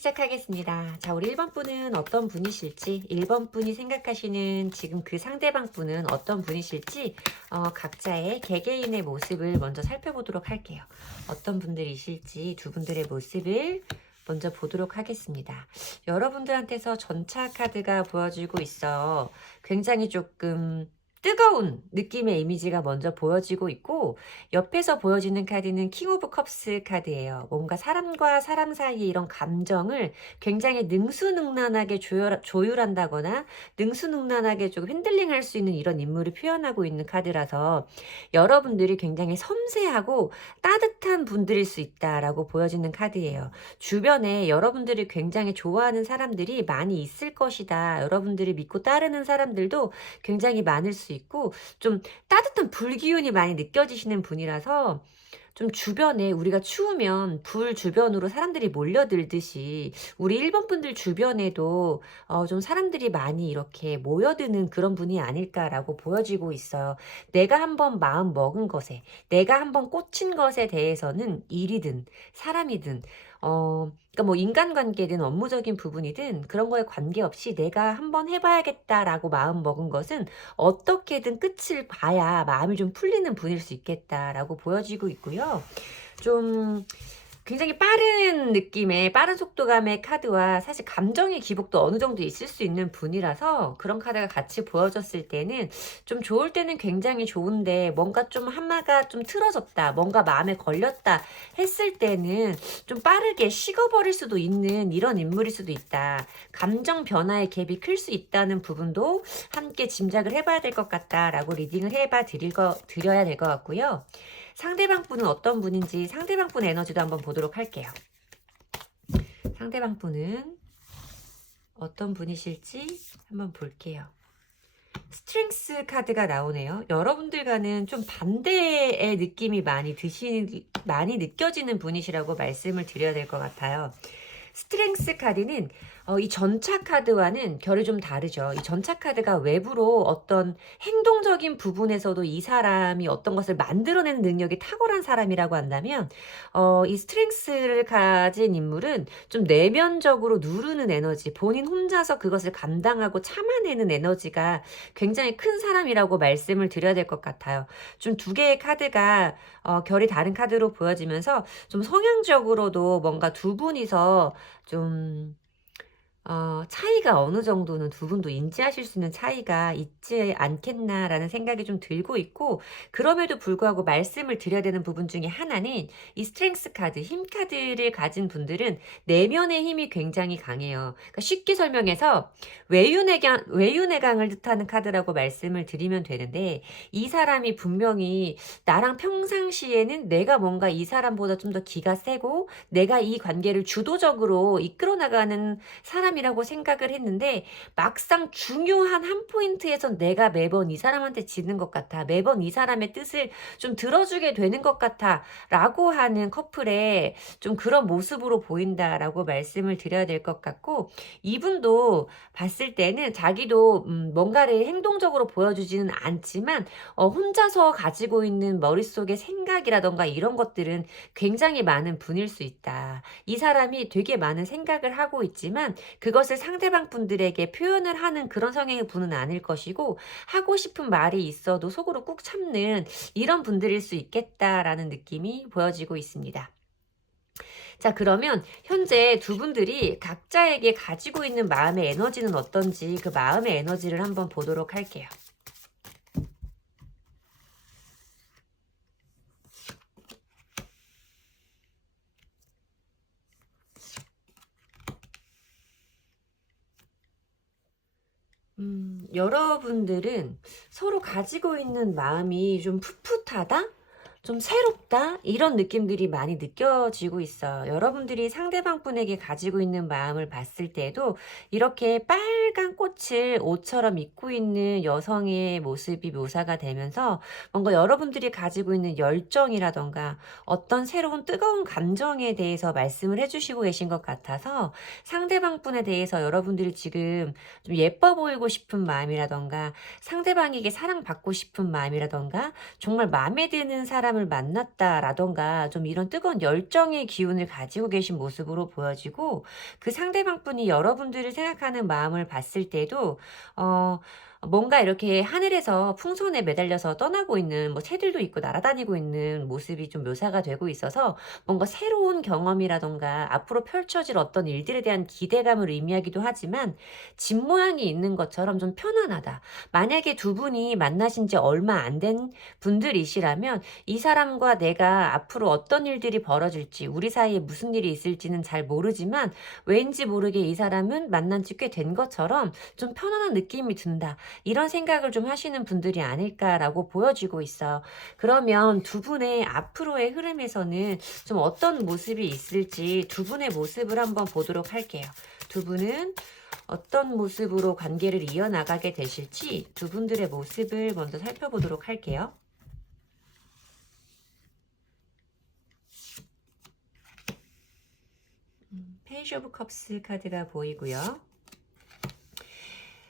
시작하겠습니다. 자, 우리 1번 분은 어떤 분이실지, 1번 분이 생각하시는 지금 그 상대방 분은 어떤 분이실지 각자의 개개인의 모습을 먼저 살펴보도록 할게요. 어떤 분들이실지 두 분들의 모습을 먼저 보도록 하겠습니다. 여러분들한테서 전차 카드가 보여지고 있어 굉장히 조금 뜨거운 느낌의 이미지가 먼저 보여지고 있고, 옆에서 보여지는 카드는 킹 오브 컵스 카드예요. 뭔가 사람과 사람 사이의 이런 감정을 굉장히 능수능란하게 조율한다거나 능수능란하게 좀 핸들링할 수 있는 이런 인물을 표현하고 있는 카드라서 여러분들이 굉장히 섬세하고 따뜻한 분들일 수 있다라고 보여지는 카드예요. 주변에 여러분들이 굉장히 좋아하는 사람들이 많이 있을 것이다. 여러분들이 믿고 따르는 사람들도 굉장히 많을 수 있고, 좀 따뜻한 불기운이 많이 느껴지시는 분이라서 좀 주변에 우리가 추우면 불 주변으로 사람들이 몰려들듯이 우리 1번 분들 주변에도 좀 사람들이 많이 이렇게 모여드는 그런 분이 아닐까라고 보여지고 있어요. 내가 한번 마음 먹은 것에, 내가 한번 꽂힌 것에 대해서는 일이든 사람이든 그러니까 뭐 인간관계든 업무적인 부분이든 그런 거에 관계없이 내가 한번 해봐야겠다라고 마음 먹은 것은 어떻게든 끝을 봐야 마음이 좀 풀리는 분일 수 있겠다라고 보여지고 있고요. 좀 굉장히 빠른 느낌의 빠른 속도감의 카드와 사실 감정의 기복도 어느 정도 있을 수 있는 분이라서 그런 카드가 같이 보여졌을 때는 좀 좋을 때는 굉장히 좋은데 뭔가 좀 한마가 좀 틀어졌다, 뭔가 마음에 걸렸다 했을 때는 좀 빠르게 식어버릴 수도 있는 이런 인물일 수도 있다. 감정 변화의 갭이 클 수 있다는 부분도 함께 짐작을 해봐야 될 것 같다라고 리딩을 드려야 될 것 같고요. 상대방 분은 어떤 분인지 상대방 분 에너지도 한번 보도록 할게요. 상대방 분은 어떤 분이실지 한번 볼게요. 스트렝스 카드가 나오네요. 여러분들과는 좀 반대의 느낌이 많이 느껴지는 분이시라고 말씀을 드려야 될 것 같아요. 스트렝스 카드는 이 전차 카드와는 결이 좀 다르죠. 이 전차 카드가 외부로 어떤 행동적인 부분에서도 이 사람이 어떤 것을 만들어내는 능력이 탁월한 사람이라고 한다면, 이 스트렝스를 가진 인물은 좀 내면적으로 누르는 에너지, 본인 혼자서 그것을 감당하고 참아내는 에너지가 굉장히 큰 사람이라고 말씀을 드려야 될 것 같아요. 좀 두 개의 카드가 결이 다른 카드로 보여지면서 좀 성향적으로도 뭔가 두 분이서 좀 차이가 어느 정도는 두 분도 인지하실 수 있는 차이가 있지 않겠나라는 생각이 좀 들고 있고, 그럼에도 불구하고 말씀을 드려야 되는 부분 중에 하나는 이 스트렝스 카드, 힘 카드를 가진 분들은 내면의 힘이 굉장히 강해요. 그러니까 쉽게 설명해서 외유내강을 뜻하는 카드라고 말씀을 드리면 되는데, 이 사람이 분명히 나랑 평상시에는 내가 뭔가 이 사람보다 좀 더 기가 세고 내가 이 관계를 주도적으로 이끌어 나가는 사람이라고 생각을 했는데, 막상 중요한 한 포인트에서 내가 매번 이 사람한테 지는 것 같아, 매번 이 사람의 뜻을 좀 들어주게 되는 것 같아 라고 하는 커플에 좀 그런 모습으로 보인다라고 말씀을 드려야 될 것 같고, 이분도 봤을 때는 자기도 뭔가를 행동적으로 보여주지는 않지만 혼자서 가지고 있는 머릿속의 생각이라던가 이런 것들은 굉장히 많은 분일 수 있다. 이 사람이 되게 많은 생각을 하고 있지만 그것을 상대방 분들에게 표현을 하는 그런 성향의 분은 아닐 것이고, 하고 싶은 말이 있어도 속으로 꾹 참는 이런 분들일 수 있겠다라는 느낌이 보여지고 있습니다. 자, 그러면 현재 두 분들이 각자에게 가지고 있는 마음의 에너지는 어떤지 그 마음의 에너지를 한번 보도록 할게요. 여러분들은 서로 가지고 있는 마음이 좀 풋풋하다? 좀 새롭다? 이런 느낌들이 많이 느껴지고 있어요. 여러분들이 상대방 분에게 가지고 있는 마음을 봤을 때도 이렇게 빨간 꽃을 옷처럼 입고 있는 여성의 모습이 묘사가 되면서 뭔가 여러분들이 가지고 있는 열정이라던가 어떤 새로운 뜨거운 감정에 대해서 말씀을 해주시고 계신 것 같아서, 상대방 분에 대해서 여러분들이 지금 좀 예뻐 보이고 싶은 마음이라던가 상대방에게 사랑받고 싶은 마음이라던가 정말 마음에 드는 사람 사람을 만났다라던가 좀 이런 뜨거운 열정의 기운을 가지고 계신 모습으로 보여지고 그 상대방 분이 여러분들을 생각하는 마음을 봤을 때도 어 뭔가 이렇게 하늘에서 풍선에 매달려서 떠나고 있는 뭐 새들도 있고 날아다니고 있는 모습이 좀 묘사가 되고 있어서 뭔가 새로운 경험이라던가 앞으로 펼쳐질 어떤 일들에 대한 기대감을 의미하기도 하지만 집 모양이 있는 것처럼 좀 편안하다. 만약에 두 분이 만나신 지 얼마 안 된 분들이시라면 이 사람과 내가 앞으로 어떤 일들이 벌어질지 우리 사이에 무슨 일이 있을지는 잘 모르지만 왠지 모르게 이 사람은 만난 지 꽤 된 것처럼 좀 편안한 느낌이 든다. 이런 생각을 좀 하시는 분들이 아닐까라고 보여지고 있어요. 그러면 두 분의 앞으로의 흐름에서는 좀 어떤 모습이 있을지 두 분의 모습을 한번 보도록 할게요. 두 분은 어떤 모습으로 관계를 이어나가게 되실지 두 분들의 모습을 먼저 살펴보도록 할게요. 페이지 오브 컵스 카드가 보이고요.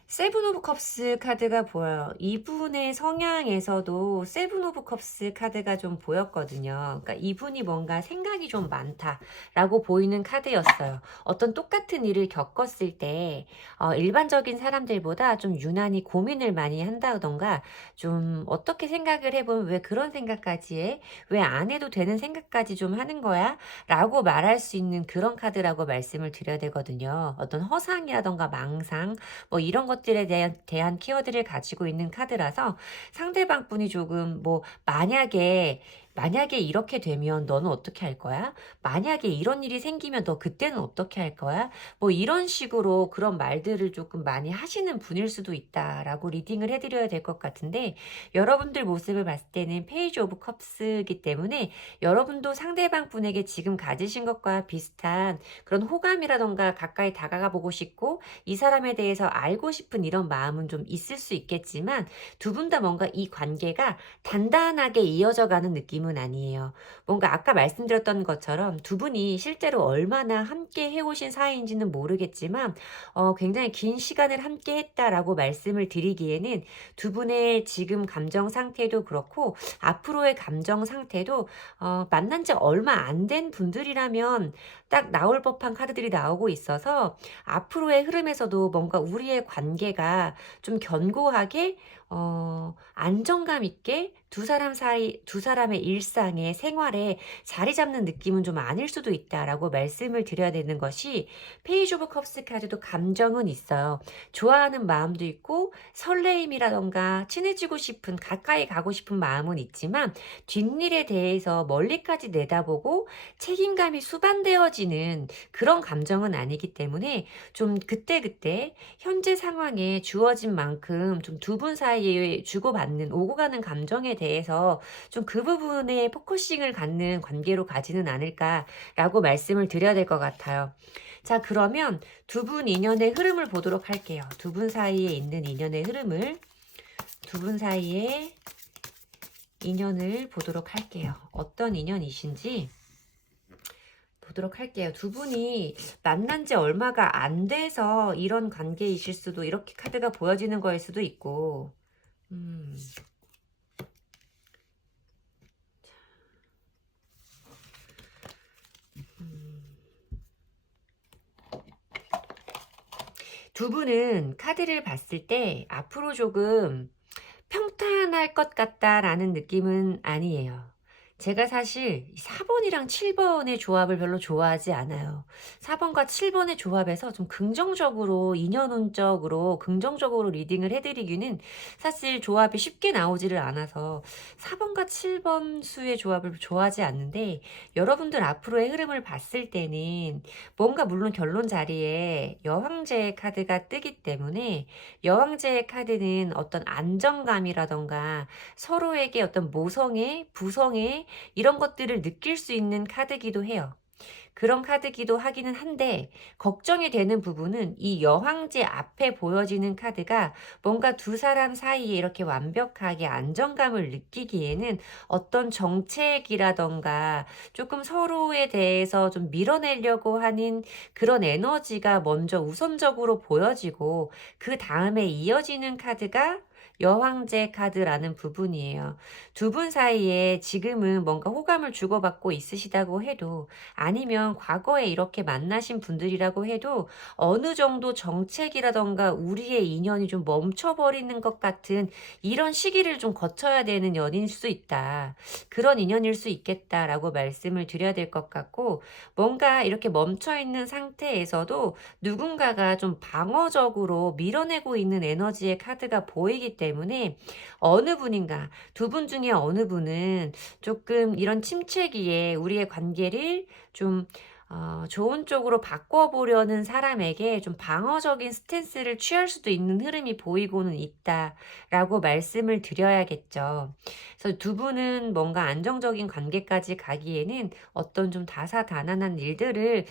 세븐 오브 컵스 카드가 보여요. 이분의 성향에서도 세븐 오브 컵스 카드가 좀 보였거든요. 그러니까 이분이 뭔가 생각이 좀 많다라고 보이는 카드였어요. 어떤 똑같은 일을 겪었을 때 일반적인 사람들보다 좀 유난히 고민을 많이 한다던가 좀 어떻게 생각을 해보면 왜 그런 생각까지 해? 왜 안 해도 되는 생각까지 좀 하는 거야? 라고 말할 수 있는 그런 카드라고 말씀을 드려야 되거든요. 어떤 허상이라던가 망상 뭐 이런 것들에 대한 키워드를 가지고 있는 카드라서 상대방 분이 조금 뭐 만약에 이렇게 되면 너는 어떻게 할 거야? 만약에 이런 일이 생기면 너 그때는 어떻게 할 거야? 뭐 이런 식으로 그런 말들을 조금 많이 하시는 분일 수도 있다라고 리딩을 해드려야 될 것 같은데 여러분들 모습을 봤을 때는 페이지 오브 컵스이기 때문에 여러분도 상대방 분에게 지금 가지신 것과 비슷한 그런 호감이라던가 가까이 다가가 보고 싶고 이 사람에 대해서 알고 싶은 이런 마음은 좀 있을 수 있겠지만 두 분 다 뭔가 이 관계가 단단하게 이어져 가는 느낌은 아니에요. 뭔가 아까 말씀드렸던 것처럼 두 분이 실제로 얼마나 함께 해오신 사이인지는 모르겠지만 굉장히 긴 시간을 함께 했다라고 말씀을 드리기에는 두 분의 지금 감정 상태도 그렇고 앞으로의 감정 상태도 만난 지 얼마 안 된 분들이라면 딱 나올 법한 카드들이 나오고 있어서 앞으로의 흐름에서도 뭔가 우리의 관계가 좀 견고하게 안정감 있게 두 사람의 일상에 생활에 자리 잡는 느낌은 좀 아닐 수도 있다라고 말씀을 드려야 되는 것이 페이지 오브 컵스 카드도 감정은 있어요. 좋아하는 마음도 있고 설레임이라던가 친해지고 싶은 가까이 가고 싶은 마음은 있지만 뒷일에 대해서 멀리까지 내다보고 책임감이 수반되어지는 그런 감정은 아니기 때문에 좀 그때그때 현재 상황에 주어진 만큼 좀 두 분 사이에 주고받는 오고 가는 감정에 대해서 좀 그 부분에 포커싱을 갖는 관계로 가지는 않을까라고 말씀을 드려야 될 것 같아요. 자, 그러면 두 분 인연의 흐름을 보도록 할게요. 두 분 사이에 있는 인연의 흐름을 두 분 사이에 인연을 보도록 할게요. 어떤 인연이신지 보도록 할게요. 두 분이 만난 지 얼마가 안 돼서 이런 관계이실 수도 이렇게 카드가 보여지는 거일 수도 있고 음. 두 분은 카드를 봤을 때 앞으로 조금 평탄할 것 같다라는 느낌은 아니에요. 제가 사실 4번이랑 7번의 조합을 별로 좋아하지 않아요. 4번과 7번의 조합에서 좀 긍정적으로 인연운적으로 긍정적으로 리딩을 해드리기는 사실 조합이 쉽게 나오지를 않아서 4번과 7번 수의 조합을 좋아하지 않는데 여러분들 앞으로의 흐름을 봤을 때는 뭔가 물론 결론 자리에 여왕제의 카드가 뜨기 때문에 여왕제의 카드는 어떤 안정감이라던가 서로에게 어떤 모성애, 부성애 이런 것들을 느낄 수 있는 카드기도 해요. 그런 카드기도 하기는 한데 걱정이 되는 부분은 이 여황제 앞에 보여지는 카드가 뭔가 두 사람 사이에 이렇게 완벽하게 안정감을 느끼기에는 어떤 정책이라던가 조금 서로에 대해서 좀 밀어내려고 하는 그런 에너지가 먼저 우선적으로 보여지고 그 다음에 이어지는 카드가 여황제 카드라는 부분이에요. 두 분 사이에 지금은 뭔가 호감을 주고받고 있으시다고 해도 아니면 과거에 이렇게 만나신 분들이라고 해도 어느 정도 정책이라던가 우리의 인연이 좀 멈춰버리는 것 같은 이런 시기를 좀 거쳐야 되는 연인일 수 있다. 그런 인연일 수 있겠다라고 말씀을 드려야 될 것 같고 뭔가 이렇게 멈춰있는 상태에서도 누군가가 좀 방어적으로 밀어내고 있는 에너지의 카드가 보이기 때문에 어느 분인가 두 분 중에 어느 분은 조금 이런 침체기에 우리의 관계를 좀 좋은 쪽으로 바꿔보려는 사람에게 좀 방어적인 스탠스를 취할 수도 있는 흐름이 보이고는 있다라고 말씀을 드려야겠죠. 그래서 두 분은 뭔가 안정적인 관계까지 가기에는 어떤 좀 다사다난한 일들을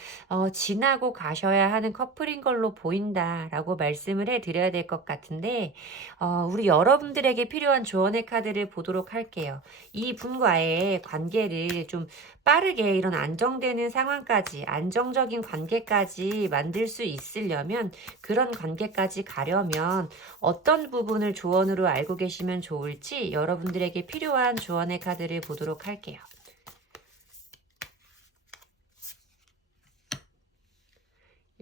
지나고 가셔야 하는 커플인 걸로 보인다라고 말씀을 해드려야 될 것 같은데 우리 여러분들에게 필요한 조언의 카드를 보도록 할게요. 이 분과의 관계를 좀 빠르게 이런 안정되는 상황까지, 안정적인 관계까지 만들 수 있으려면, 그런 관계까지 가려면 어떤 부분을 조언으로 알고 계시면 좋을지 여러분들에게 필요한 조언의 카드를 보도록 할게요.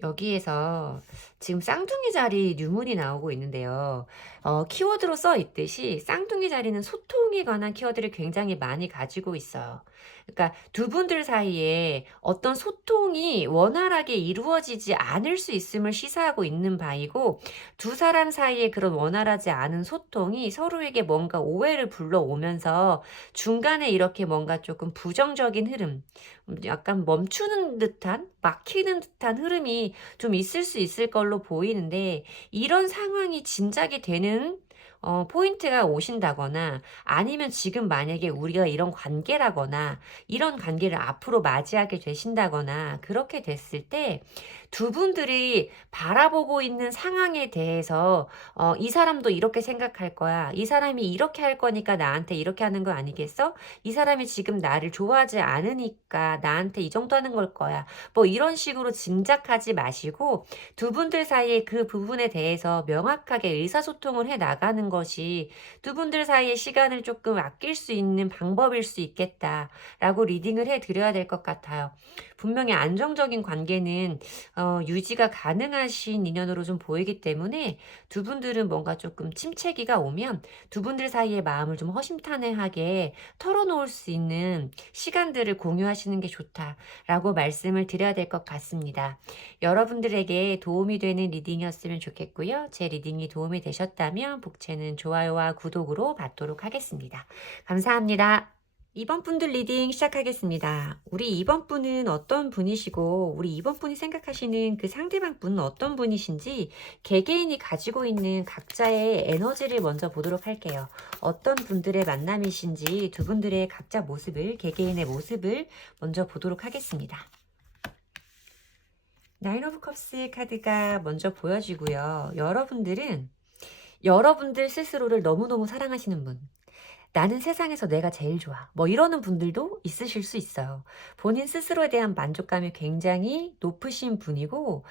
여기에서 지금 쌍둥이 자리 뉴문이 나오고 있는데요. 키워드로 써 있듯이 쌍둥이 자리는 소통에 관한 키워드를 굉장히 많이 가지고 있어요. 그러니까 두 분들 사이에 어떤 소통이 원활하게 이루어지지 않을 수 있음을 시사하고 있는 바이고 두 사람 사이에 그런 원활하지 않은 소통이 서로에게 뭔가 오해를 불러오면서 중간에 이렇게 뭔가 조금 부정적인 흐름, 약간 멈추는 듯한 막히는 듯한 흐름이 좀 있을 수 있을 걸로 보이는데 이런 상황이 진작이 되는 포인트가 오신다거나 아니면 지금 만약에 우리가 이런 관계라거나 이런 관계를 앞으로 맞이하게 되신다거나 그렇게 됐을 때 두 분들이 바라보고 있는 상황에 대해서 이 사람도 이렇게 생각할 거야. 이 사람이 이렇게 할 거니까 나한테 이렇게 하는 거 아니겠어? 이 사람이 지금 나를 좋아하지 않으니까 나한테 이 정도 하는 걸 거야. 뭐 이런 식으로 짐작하지 마시고 두 분들 사이에 그 부분에 대해서 명확하게 의사소통을 해 나가는 것이 두 분들 사이의 시간을 조금 아낄 수 있는 방법일 수 있겠다라고 리딩을 해 드려야 될 것 같아요. 분명히 안정적인 관계는 유지가 가능하신 인연으로 좀 보이기 때문에 두 분들은 뭔가 조금 침체기가 오면 두 분들 사이의 마음을 좀 허심탄회하게 털어놓을 수 있는 시간들을 공유하시는 게 좋다라고 말씀을 드려야 될 것 같습니다. 여러분들에게 도움이 되는 리딩이었으면 좋겠고요. 제 리딩이 도움이 되셨다면 복채는 좋아요와 구독으로 받도록 하겠습니다. 감사합니다. 2번 분들 리딩 시작하겠습니다. 우리 2번 분은 어떤 분이시고 우리 2번 분이 생각하시는 그 상대방 분은 어떤 분이신지 개개인이 가지고 있는 각자의 에너지를 먼저 보도록 할게요. 어떤 분들의 만남이신지 두 분들의 각자 모습을 개개인의 모습을 먼저 보도록 하겠습니다. 나인 오브 컵스 카드가 먼저 보여지고요. 여러분들은 여러분들 스스로를 너무너무 사랑하시는 분, 나는 세상에서 내가 제일 좋아. 뭐 이러는 분들도 있으실 수 있어요. 본인 스스로에 대한 만족감이 굉장히 높으신 분이고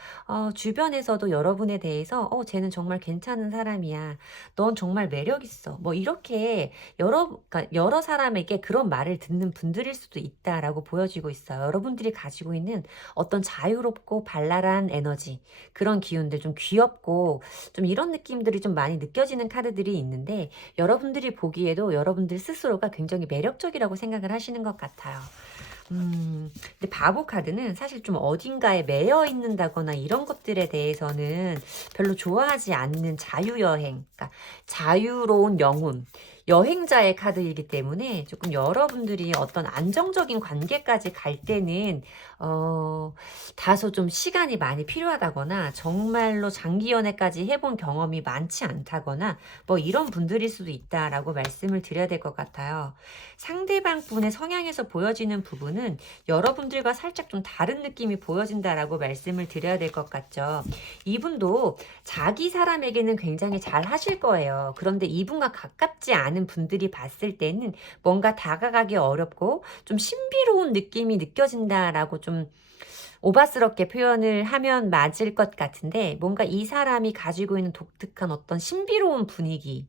주변에서도 여러분에 대해서 쟤는 정말 괜찮은 사람이야. 넌 정말 매력 있어. 뭐 이렇게 그러니까 여러 사람에게 그런 말을 듣는 분들일 수도 있다라고 보여지고 있어요. 여러분들이 가지고 있는 어떤 자유롭고 발랄한 에너지, 그런 기운들, 좀 귀엽고 좀 이런 느낌들이 좀 많이 느껴지는 카드들이 있는데 여러분들이 보기에도 여러분들 스스로가 굉장히 매력적이라고 생각을 하시는 것 같아요. 근데 바보 카드는 사실 좀 어딘가에 매여 있는다거나 이런 것들에 대해서는 별로 좋아하지 않는 자유여행, 그러니까 자유로운 영혼, 여행자의 카드이기 때문에 조금 여러분들이 어떤 안정적인 관계까지 갈 때는 다소 좀 시간이 많이 필요하다거나 정말로 장기 연애까지 해본 경험이 많지 않다거나 뭐 이런 분들일 수도 있다라고 말씀을 드려야 될 것 같아요. 상대방 분의 성향에서 보여지는 부분은 여러분들과 살짝 좀 다른 느낌이 보여진다라고 말씀을 드려야 될 것 같죠. 이분도 자기 사람에게는 굉장히 잘 하실 거예요. 그런데 이분과 가깝지 않은 분들이 봤을 때는 뭔가 다가가기 어렵고 좀 신비로운 느낌이 느껴진다라고 좀 오바스럽게 표현을 하면 맞을 것 같은데 뭔가 이 사람이 가지고 있는 독특한 어떤 신비로운 분위기,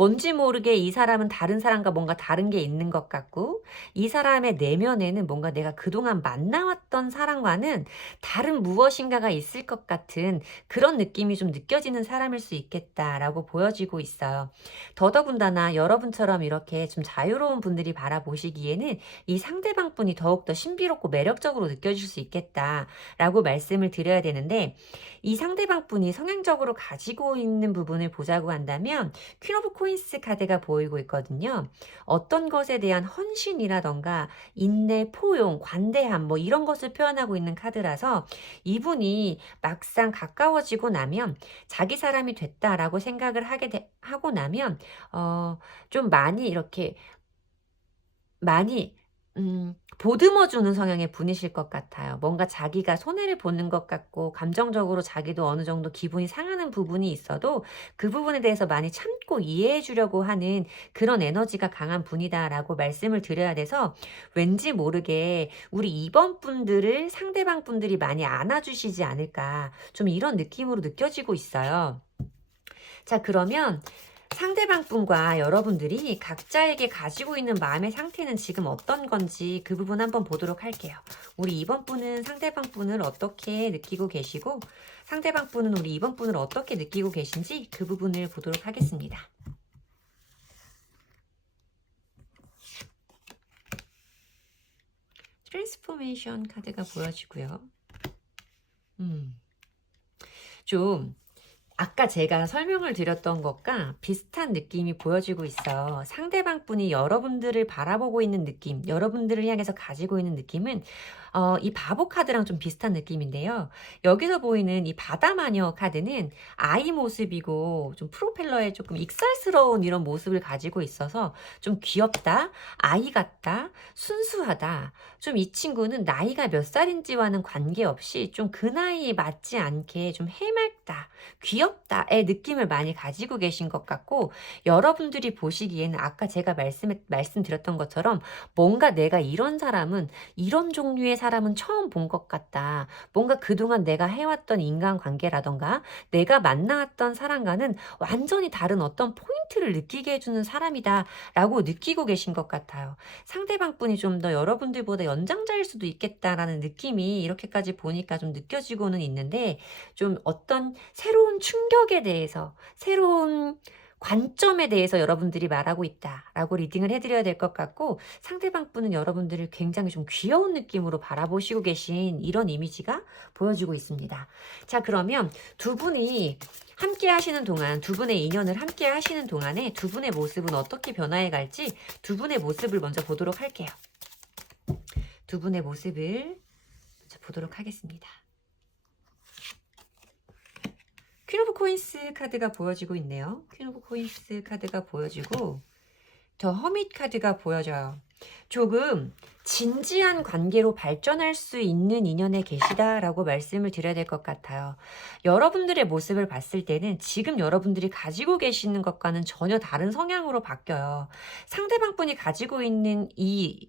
뭔지 모르게 이 사람은 다른 사람과 뭔가 다른 게 있는 것 같고 이 사람의 내면에는 뭔가 내가 그동안 만나왔던 사람과는 다른 무엇인가가 있을 것 같은 그런 느낌이 좀 느껴지는 사람일 수 있겠다라고 보여지고 있어요. 더더군다나 여러분처럼 이렇게 좀 자유로운 분들이 바라보시기에는 이 상대방 분이 더욱더 신비롭고 매력적으로 느껴질 수 있겠다라고 말씀을 드려야 되는데 이 상대방 분이 성향적으로 가지고 있는 부분을 보자고 한다면 퀸 오브 코인스 카드가 보이고 있거든요. 어떤 것에 대한 헌신이라던가 인내, 포용, 관대함 뭐 이런 것을 표현하고 있는 카드라서 이분이 막상 가까워지고 나면 자기 사람이 됐다라고 생각을 하고 나면 좀 많이 이렇게 많이 보듬어 주는 성향의 분이실 것 같아요. 뭔가 자기가 손해를 보는 것 같고 감정적으로 자기도 어느 정도 기분이 상하는 부분이 있어도 그 부분에 대해서 많이 참고 이해해 주려고 하는 그런 에너지가 강한 분이다라고 말씀을 드려야 돼서 왠지 모르게 우리 2번 분들을 상대방 분들이 많이 안아주시지 않을까 좀 이런 느낌으로 느껴지고 있어요. 자, 그러면 상대방 분과 여러분들이 각자에게 가지고 있는 마음의 상태는 지금 어떤 건지 그 부분 한번 보도록 할게요. 우리 2번 분은 상대방 분을 어떻게 느끼고 계시고 상대방 분은 우리 2번 분을 어떻게 느끼고 계신지 그 부분을 보도록 하겠습니다. 트랜스포메이션 카드가 보여지고요. 좀 아까 제가 설명을 드렸던 것과 비슷한 느낌이 보여지고 있어요. 상대방 분이 여러분들을 바라보고 있는 느낌, 여러분들을 향해서 가지고 있는 느낌은 이 바보 카드랑 좀 비슷한 느낌인데요. 여기서 보이는 이 바다마녀 카드는 아이 모습이고 좀 프로펠러에 조금 익살스러운 이런 모습을 가지고 있어서 좀 귀엽다, 아이 같다, 순수하다. 좀 이 친구는 나이가 몇 살인지와는 관계없이 좀 그 나이에 맞지 않게 좀 해맑다, 귀엽다의 느낌을 많이 가지고 계신 것 같고 여러분들이 보시기에는 아까 제가 말씀드렸던 것처럼 뭔가 내가 이런 종류의 사람은 처음 본 것 같다. 뭔가 그동안 내가 해왔던 인간관계라던가 내가 만나왔던 사람과는 완전히 다른 어떤 포인트를 느끼게 해주는 사람이다 라고 느끼고 계신 것 같아요. 상대방 분이 좀 더 여러분들보다 연장자일 수도 있겠다라는 느낌이 이렇게까지 보니까 좀 느껴지고는 있는데 좀 어떤 새로운 충격에 대해서 새로운 관점에 대해서 여러분들이 말하고 있다라고 리딩을 해드려야 될 것 같고 상대방 분은 여러분들을 굉장히 좀 귀여운 느낌으로 바라보시고 계신 이런 이미지가 보여지고 있습니다. 자, 그러면 두 분이 함께 하시는 동안 두 분의 인연을 함께 하시는 동안에 두 분의 모습은 어떻게 변화해 갈지 두 분의 모습을 먼저 보도록 할게요. 두 분의 모습을 먼저 보도록 하겠습니다. 퀸 오브 코인스 카드가 보여지고 있네요. 퀸 오브 코인스 카드가 보여지고 더 허밋 카드가 보여져요. 조금 진지한 관계로 발전할 수 있는 인연에 계시다라고 말씀을 드려야 될 것 같아요. 여러분들의 모습을 봤을 때는 지금 여러분들이 가지고 계시는 것과는 전혀 다른 성향으로 바뀌어요. 상대방 분이 가지고 있는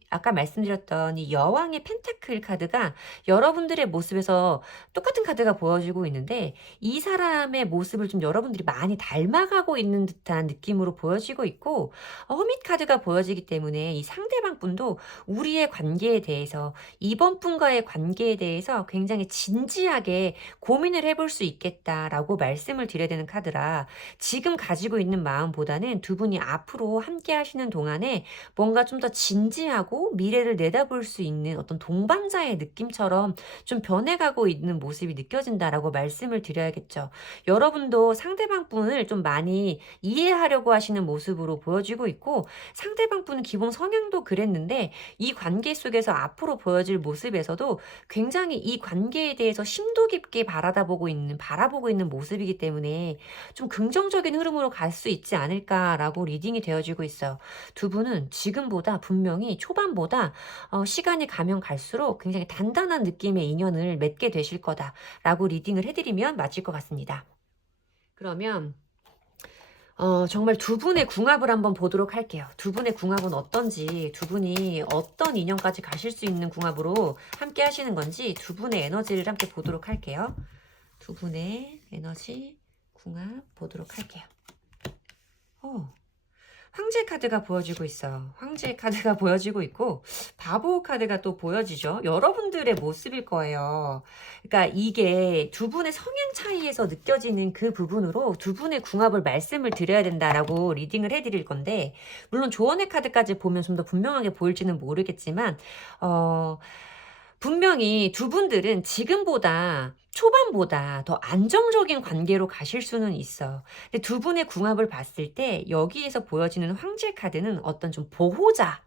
아까 말씀드렸던 이 여왕의 펜타클 카드가 여러분들의 모습에서 똑같은 카드가 보여지고 있는데 이 사람의 모습을 좀 여러분들이 많이 닮아가고 있는 듯한 느낌으로 보여지고 있고 허밋 카드가 보여지기 때문에 이 상대방 분도 우리의 관계에 대해서 이번 분과의 관계에 대해서 굉장히 진지하게 고민을 해볼 수 있겠다라고 말씀을 드려야 되는 카드라 지금 가지고 있는 마음보다는 두 분이 앞으로 함께 하시는 동안에 뭔가 좀 더 진지하고 미래를 내다볼 수 있는 어떤 동반자의 느낌처럼 좀 변해가고 있는 모습이 느껴진다라고 말씀을 드려야겠죠. 여러분도 상대방 분을 좀 많이 이해하려고 하시는 모습으로 보여지고 있고 상대방 분은 기본 성향도 그랬는데 이 관계 속에서 앞으로 보여질 모습에서도 굉장히 이 관계에 대해서 심도 깊게 바라보고 있는 모습이기 때문에 좀 긍정적인 흐름으로 갈 수 있지 않을까라고 리딩이 되어지고 있어요. 두 분은 지금보다 분명히 초반보다 시간이 가면 갈수록 굉장히 단단한 느낌의 인연을 맺게 되실 거다라고 리딩을 해드리면 맞을 것 같습니다. 그러면 정말 두 분의 궁합을 한번 보도록 할게요. 두 분의 궁합은 어떤지, 두 분이 어떤 인연까지 가실 수 있는 궁합으로 함께 하시는 건지 두 분의 에너지를 함께 보도록 할게요. 두 분의 에너지 궁합 보도록 할게요. 황제 카드가 보여지고 있어요. 황제 카드가 보여지고 있고 바보 카드가 또 보여지죠. 여러분들의 모습일 거예요. 그러니까 이게 두 분의 성향 차이에서 느껴지는 그 부분으로 두 분의 궁합을 말씀을 드려야 된다라고 리딩을 해드릴 건데, 물론 조언의 카드까지 보면 좀 더 분명하게 보일지는 모르겠지만 분명히 두 분들은 지금보다 초반보다 더 안정적인 관계로 가실 수는 있어. 근데 두 분의 궁합을 봤을 때 여기에서 보여지는 황제 카드는 어떤 좀 보호자,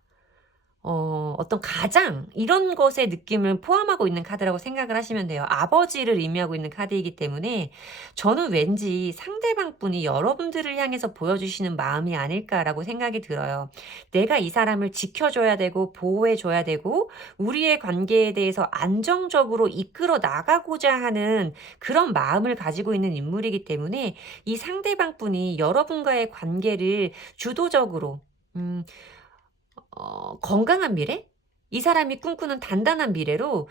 어떤 가장 이런 것의 느낌을 포함하고 있는 카드라고 생각을 하시면 돼요. 아버지를 의미하고 있는 카드이기 때문에 저는 왠지 상대방 분이 여러분들을 향해서 보여주시는 마음이 아닐까라고 생각이 들어요. 내가 이 사람을 지켜줘야 되고 보호해줘야 되고 우리의 관계에 대해서 안정적으로 이끌어 나가고자 하는 그런 마음을 가지고 있는 인물이기 때문에 이 상대방 분이 여러분과의 관계를 주도적으로 건강한 미래? 이 사람이 꿈꾸는 단단한 미래로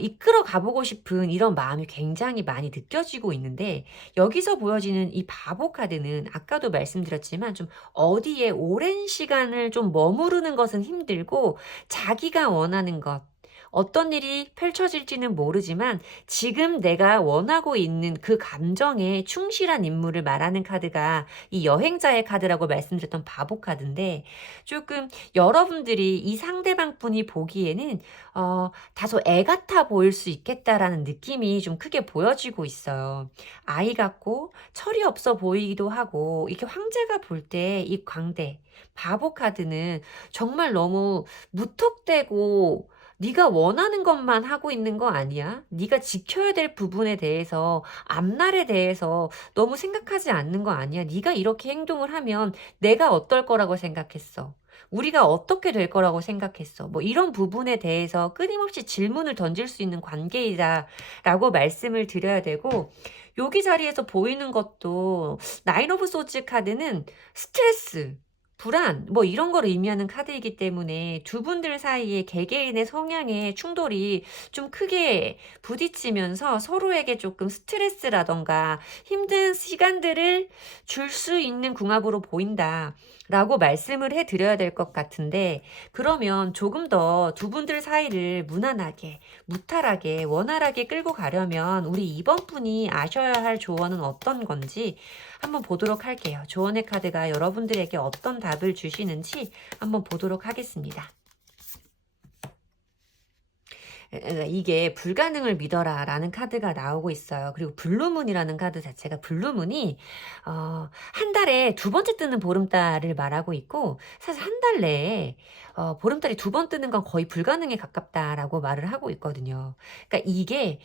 이끌어 가보고 싶은 이런 마음이 굉장히 많이 느껴지고 있는데, 여기서 보여지는 이 바보 카드는 아까도 말씀드렸지만 좀 어디에 오랜 시간을 좀 머무르는 것은 힘들고 자기가 원하는 것, 어떤 일이 펼쳐질지는 모르지만 지금 내가 원하고 있는 그 감정에 충실한 인물을 말하는 카드가 이 여행자의 카드라고 말씀드렸던 바보 카드인데, 조금 여러분들이 이 상대방 분이 보기에는 다소 애 같아 보일 수 있겠다라는 느낌이 좀 크게 보여지고 있어요. 아이 같고 철이 없어 보이기도 하고, 이렇게 황제가 볼 때 이 광대, 바보 카드는 정말 너무 무턱대고 네가 원하는 것만 하고 있는 거 아니야? 네가 지켜야 될 부분에 대해서, 앞날에 대해서 너무 생각하지 않는 거 아니야? 네가 이렇게 행동을 하면 내가 어떨 거라고 생각했어? 우리가 어떻게 될 거라고 생각했어? 뭐 이런 부분에 대해서 끊임없이 질문을 던질 수 있는 관계이다라고 말씀을 드려야 되고, 여기 자리에서 보이는 것도 나인 오브 소즈 카드는 스트레스, 불안, 뭐 이런 걸 의미하는 카드이기 때문에 두 분들 사이에 개개인의 성향의 충돌이 좀 크게 부딪히면서 서로에게 조금 스트레스라던가 힘든 시간들을 줄 수 있는 궁합으로 보인다 라고 말씀을 해드려야 될 것 같은데, 그러면 조금 더 두 분들 사이를 무난하게, 무탈하게, 원활하게 끌고 가려면 우리 이번 분이 아셔야 할 조언은 어떤 건지 한번 보도록 할게요. 조언의 카드가 여러분들에게 어떤 답을 주시는지 한번 보도록 하겠습니다. 이게 불가능을 믿어라 라는 카드가 나오고 있어요. 그리고 블루문이라는 카드 자체가, 블루문이 한 달에 두 번째 뜨는 보름달을 말하고 있고, 사실 한 달 내에 보름달이 두 번 뜨는 건 거의 불가능에 가깝다라고 말을 하고 있거든요. 그러니까 이게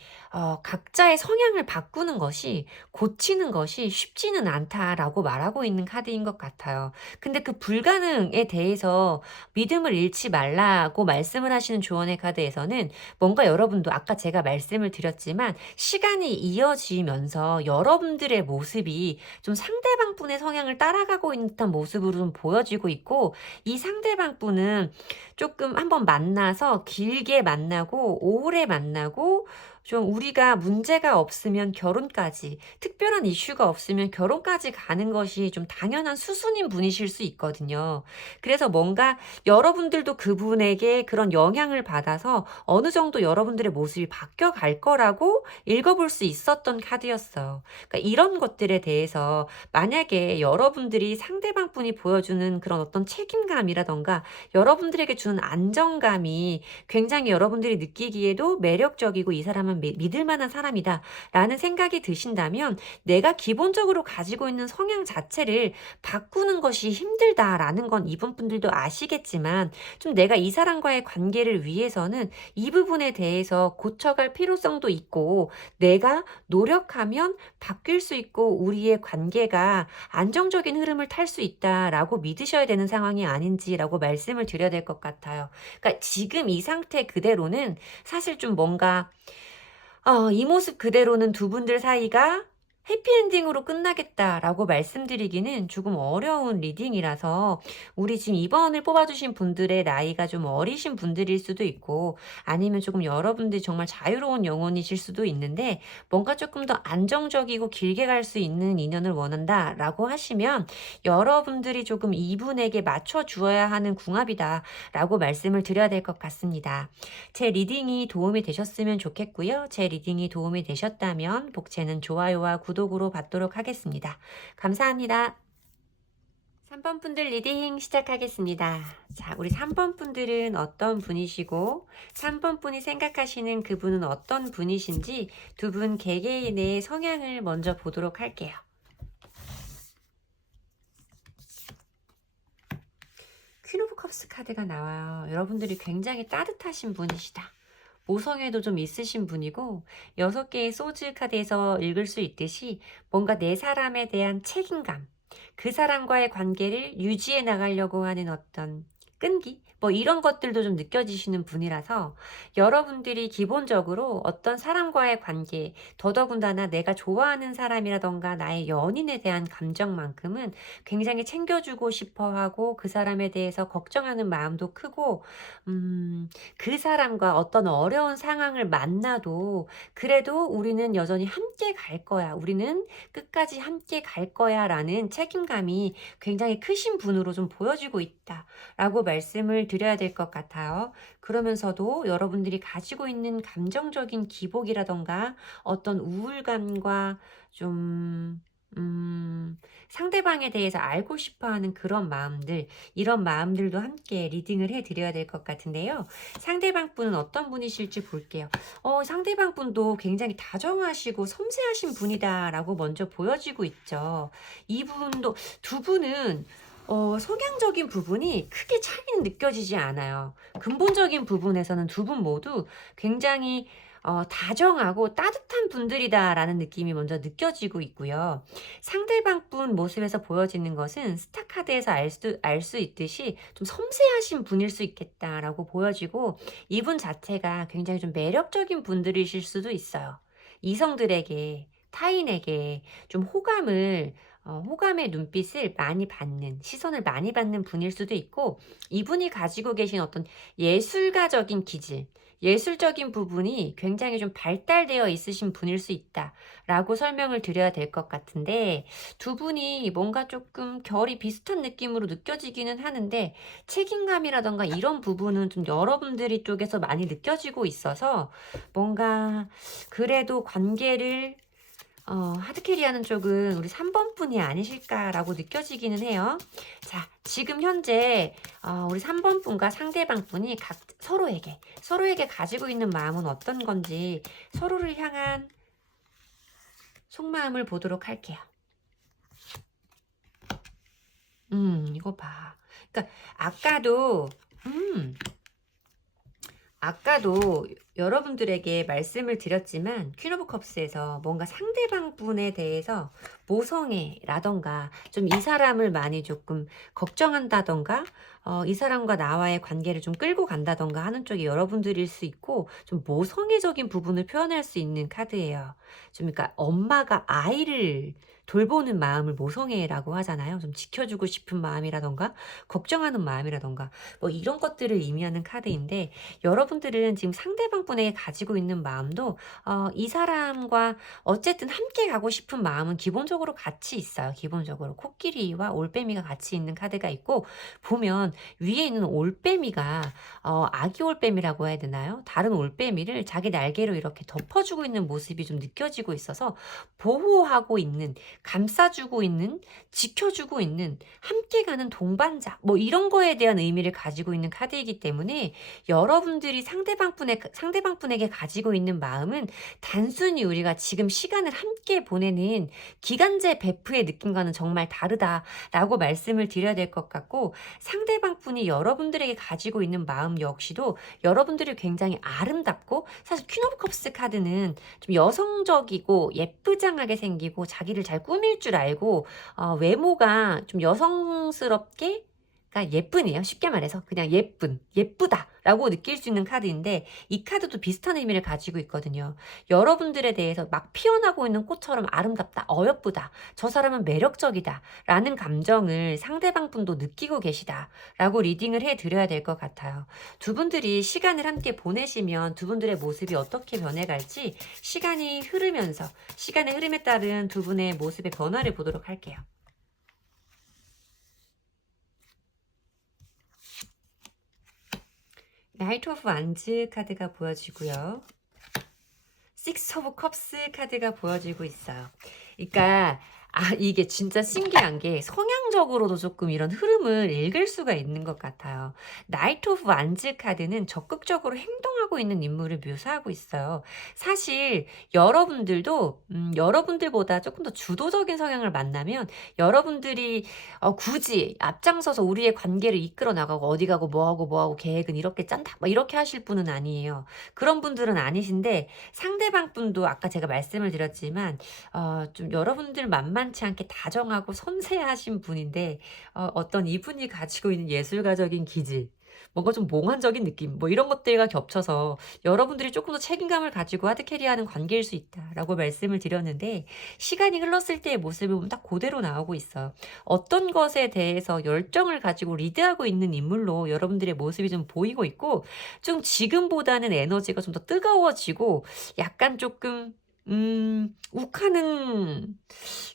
각자의 성향을 바꾸는 것이, 고치는 것이 쉽지는 않다라고 말하고 있는 카드인 것 같아요. 근데 그 불가능에 대해서 믿음을 잃지 말라고 말씀을 하시는 조언의 카드에서는 뭔가 여러분도 아까 제가 말씀을 드렸지만 시간이 이어지면서 여러분들의 모습이 좀 상대방 분의 성향을 따라가고 있는 듯한 모습으로 좀 보여지고 있고, 이 상대방 분은 조금 한번 만나서 길게 만나고 오래 만나고 좀 우리가 문제가 없으면 결혼까지, 특별한 이슈가 없으면 결혼까지 가는 것이 좀 당연한 수순인 분이실 수 있거든요. 그래서 뭔가 여러분들도 그분에게 그런 영향을 받아서 어느 정도 여러분들의 모습이 바뀌어 갈 거라고 읽어볼 수 있었던 카드였어요. 그러니까 이런 것들에 대해서 만약에 여러분들이 상대방 분이 보여주는 그런 어떤 책임감이라던가 여러분들에게 주는 안정감이 굉장히 여러분들이 느끼기에도 매력적이고, 이 사람은 믿을 만한 사람이다 라는 생각이 드신다면, 내가 기본적으로 가지고 있는 성향 자체를 바꾸는 것이 힘들다라는 건 이분 분들도 아시겠지만, 좀 내가 이 사람과의 관계를 위해서는 이 부분에 대해서 고쳐갈 필요성도 있고, 내가 노력하면 바뀔 수 있고 우리의 관계가 안정적인 흐름을 탈 수 있다라고 믿으셔야 되는 상황이 아닌지라고 말씀을 드려야 될 것 같아요. 그러니까 지금 이 상태 그대로는 사실 좀 뭔가 이 모습 그대로는 두 분들 사이가 해피엔딩으로 끝나겠다라고 말씀드리기는 조금 어려운 리딩이라서 우리 지금 2번을 뽑아주신 분들의 나이가 좀 어리신 분들일 수도 있고 아니면 조금 여러분들이 정말 자유로운 영혼이실 수도 있는데 뭔가 조금 더 안정적이고 길게 갈 수 있는 인연을 원한다라고 하시면 여러분들이 조금 이분에게 맞춰주어야 하는 궁합이다라고 말씀을 드려야 될 것 같습니다. 제 리딩이 도움이 되셨으면 좋겠고요. 제 리딩이 도움이 되셨다면 복채는 좋아요와 구독으로 받도록 하겠습니다. 감사합니다. 3번 분들 리딩 시작하겠습니다. 자, 우리 3번 분들은 어떤 분이시고 3번 분이 생각하시는 그분은 어떤 분이신지 두 분 개개인의 성향을 먼저 보도록 할게요. 퀸 오브 컵스 카드가 나와요. 여러분들이 굉장히 따뜻하신 분이시다. 모성애도 좀 있으신 분이고 6개의 소즈 카드에서 읽을 수 있듯이 뭔가 내 사람에 대한 책임감, 그 사람과의 관계를 유지해 나가려고 하는 어떤 끈기? 뭐 이런 것들도 좀 느껴지시는 분이라서 여러분들이 기본적으로 어떤 사람과의 관계, 더더군다나 내가 좋아하는 사람이라던가 나의 연인에 대한 감정만큼은 굉장히 챙겨주고 싶어 하고 그 사람에 대해서 걱정하는 마음도 크고, 그 사람과 어떤 어려운 상황을 만나도 그래도 우리는 여전히 함께 갈 거야. 우리는 끝까지 함께 갈 거야 라는 책임감이 굉장히 크신 분으로 좀 보여지고 있다. 라고 말씀을 드려야 될 것 같아요. 그러면서도 여러분들이 가지고 있는 감정적인 기복이라던가 어떤 우울감과 좀 상대방에 대해서 알고 싶어 하는 그런 마음들, 이런 마음들도 함께 리딩을 해드려야 될 것 같은데요. 상대방 분은 어떤 분이실지 볼게요. 상대방 분도 굉장히 다정하시고 섬세하신 분이다라고 먼저 보여지고 있죠. 이분도, 두 분은 성향적인 부분이 크게 차이는 느껴지지 않아요. 근본적인 부분에서는 두 분 모두 굉장히 다정하고 따뜻한 분들이다라는 느낌이 먼저 느껴지고 있고요. 상대방 분 모습에서 보여지는 것은 스타카드에서 알 수 있듯이 좀 섬세하신 분일 수 있겠다라고 보여지고 이분 자체가 굉장히 좀 매력적인 분들이실 수도 있어요. 이성들에게, 타인에게 좀 호감의 눈빛을 많이 받는, 시선을 많이 받는 분일 수도 있고, 이분이 가지고 계신 어떤 예술가적인 기질, 예술적인 부분이 굉장히 좀 발달되어 있으신 분일 수 있다라고 설명을 드려야 될 것 같은데, 두 분이 뭔가 조금 결이 비슷한 느낌으로 느껴지기는 하는데, 책임감이라던가 이런 부분은 좀 여러분들이 쪽에서 많이 느껴지고 있어서, 뭔가 그래도 관계를 하드캐리하는 쪽은 우리 3번 분이 아니실까라고 느껴지기는 해요. 자, 지금 현재 우리 3번 분과 상대방 분이 서로에게 가지고 있는 마음은 어떤 건지 서로를 향한 속마음을 보도록 할게요. 이거 봐. 그러니까 아까도 여러분들에게 말씀을 드렸지만 퀸 오브 컵스에서 뭔가 상대방 분에 대해서 모성애라던가 좀 이 사람을 많이 조금 걱정한다던가 이 사람과 나와의 관계를 좀 끌고 간다던가 하는 쪽이 여러분들일 수 있고 좀 모성애적인 부분을 표현할 수 있는 카드예요. 좀 그러니까 엄마가 아이를 돌보는 마음을 모성애라고 하잖아요. 좀 지켜주고 싶은 마음이라던가 걱정하는 마음이라던가 뭐 이런 것들을 의미하는 카드인데 여러분들은 지금 상대방 분에게 가지고 있는 마음도 이 사람과 어쨌든 함께 가고 싶은 마음은 기본적으로 같이 있어요. 기본적으로 코끼리와 올빼미가 같이 있는 카드가 있고 보면 위에 있는 올빼미가 아기 올빼미라고 해야 되나요? 다른 올빼미를 자기 날개로 이렇게 덮어주고 있는 모습이 좀 느껴지고 있어서 보호하고 있는, 감싸주고 있는, 지켜주고 있는, 함께 가는 동반자 뭐 이런 거에 대한 의미를 가지고 있는 카드이기 때문에 여러분들이 상대방 분에게 가지고 있는 마음은 단순히 우리가 지금 시간을 함께 보내는 기간제 베프의 느낌과는 정말 다르다라고 말씀을 드려야 될 것 같고 상대방 분이 여러분들에게 가지고 있는 마음 역시도 여러분들이 굉장히 아름답고 사실 퀸 오브 컵스 카드는 좀 여성적이고 예쁘장하게 생기고 자기를 잘 꾸밀 줄 알고 외모가 좀 여성스럽게 그러니까 예쁘네요. 쉽게 말해서 그냥 예쁘다 라고 느낄 수 있는 카드인데 이 카드도 비슷한 의미를 가지고 있거든요. 여러분들에 대해서 막 피어나고 있는 꽃처럼 아름답다, 어여쁘다, 저 사람은 매력적이다 라는 감정을 상대방 분도 느끼고 계시다 라고 리딩을 해드려야 될 것 같아요. 두 분들이 시간을 함께 보내시면 두 분들의 모습이 어떻게 변해갈지 시간이 흐르면서 시간의 흐름에 따른 두 분의 모습의 변화를 보도록 할게요. 나이트 오브 완즈 카드가 보여지고요. 식스 오브 컵스 카드가 보여지고 있어요. 그러니까 이게 진짜 신기한 게 성향적으로도 조금 이런 흐름을 읽을 수가 있는 것 같아요. 나이트 오브 완즈 카드는 적극적으로 행동하고 있는 인물을 묘사하고 있어요. 사실 여러분들도 여러분들보다 조금 더 주도적인 성향을 만나면 여러분들이 굳이 앞장서서 우리의 관계를 이끌어 나가고 어디 가고 뭐 하고 계획은 이렇게 짠다 막 이렇게 하실 분은 아니에요. 그런 분들은 아니신데 상대방 분도 아까 제가 말씀을 드렸지만 좀 여러분들 만만치 않게 다정하고 섬세하신 분인데 어떤 이분이 가지고 있는 예술가적인 기질 뭔가 좀 몽환적인 느낌 뭐 이런 것들과 겹쳐서 여러분들이 조금 더 책임감을 가지고 하드캐리하는 관계일 수 있다라고 말씀을 드렸는데 시간이 흘렀을 때의 모습을 보면 딱 그대로 나오고 있어요. 어떤 것에 대해서 열정을 가지고 리드하고 있는 인물로 여러분들의 모습이 좀 보이고 있고 좀 지금보다는 에너지가 좀 더 뜨거워지고 약간 조금 욱하는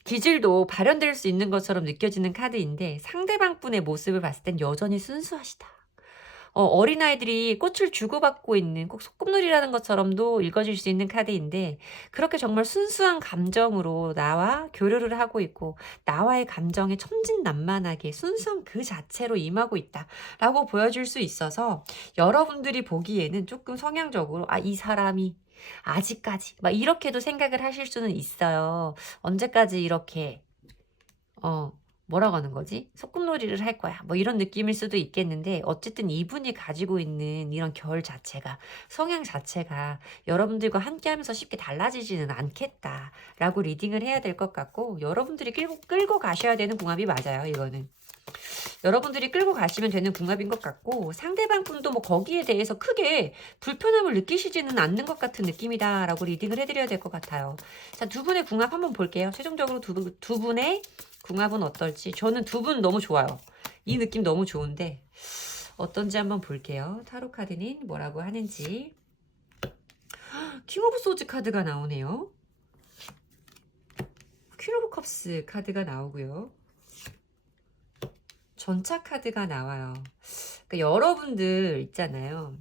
기질도 발현될 수 있는 것처럼 느껴지는 카드인데 상대방 분의 모습을 봤을 땐 여전히 순수하시다. 어린아이들이 꽃을 주고받고 있는 꼭 소꿉놀이라는 것처럼도 읽어질 수 있는 카드인데 그렇게 정말 순수한 감정으로 나와 교류를 하고 있고 나와의 감정에 천진난만하게 순수한 그 자체로 임하고 있다라고 보여줄 수 있어서 여러분들이 보기에는 조금 성향적으로 이 사람이 아직까지 막 이렇게도 생각을 하실 수는 있어요. 언제까지 이렇게 어 뭐라고 하는 거지? 소꿉놀이를 할 거야. 뭐 이런 느낌일 수도 있겠는데 어쨌든 이분이 가지고 있는 이런 결 자체가 성향 자체가 여러분들과 함께하면서 쉽게 달라지지는 않겠다라고 리딩을 해야 될 것 같고 여러분들이 끌고 가셔야 되는 궁합이 맞아요. 이거는. 여러분들이 끌고 가시면 되는 궁합인 것 같고 상대방 분도 뭐 거기에 대해서 크게 불편함을 느끼시지는 않는 것 같은 느낌이다라고 리딩을 해드려야 될 것 같아요. 자, 두 분의 궁합 한번 볼게요. 최종적으로 두 분의 궁합은 어떨지. 저는 두 분 너무 좋아요. 이 느낌 너무 좋은데 어떤지 한번 볼게요. 타로 카드는 뭐라고 하는지. 킹 오브 소즈 카드가 나오네요. 퀸 오브 컵스 카드가 나오고요. 전차 카드가 나와요. 그러니까 여러분들 있잖아요.